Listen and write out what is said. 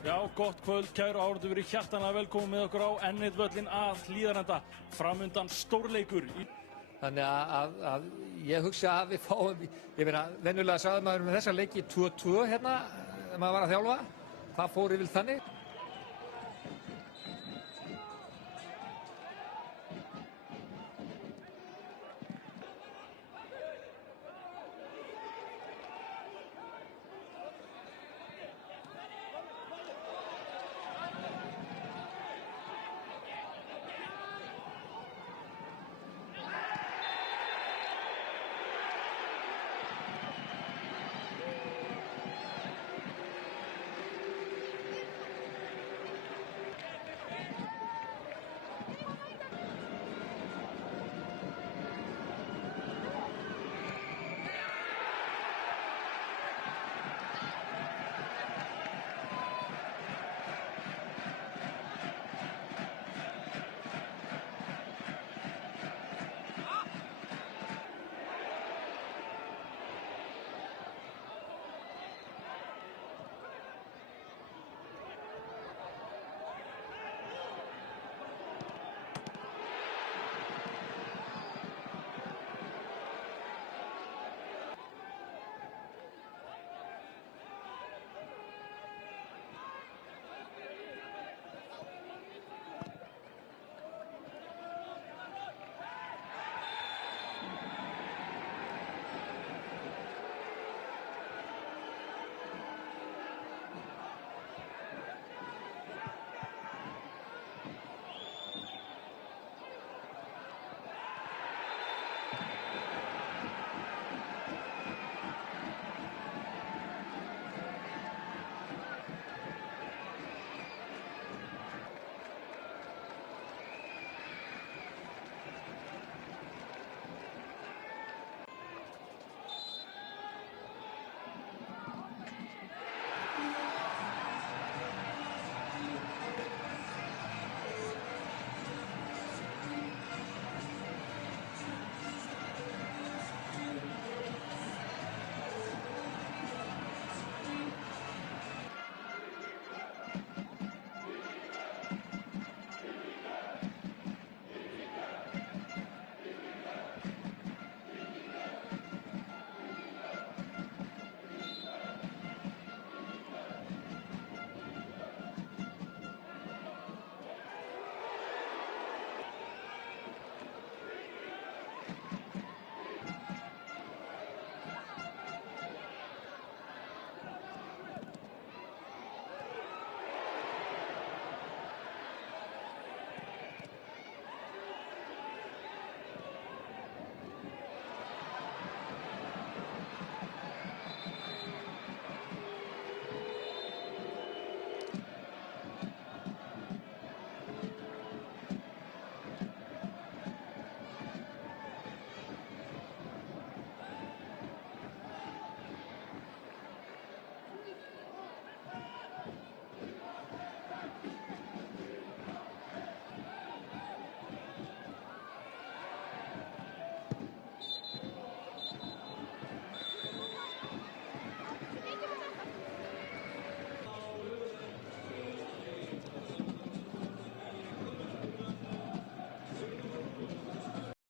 Já, gott kvöld, kæru áhorfendur, verið hjartanlega velkomin með okkur á N1 völlinn að Hlíðarenda, framundan stórleikur. Þannig að ég hugsa að við fáum, ég meina, venjulega sagði maður með þessa leiki 2-2 hérna, þegar maður var að þjálfa. Það fór yfir þannig.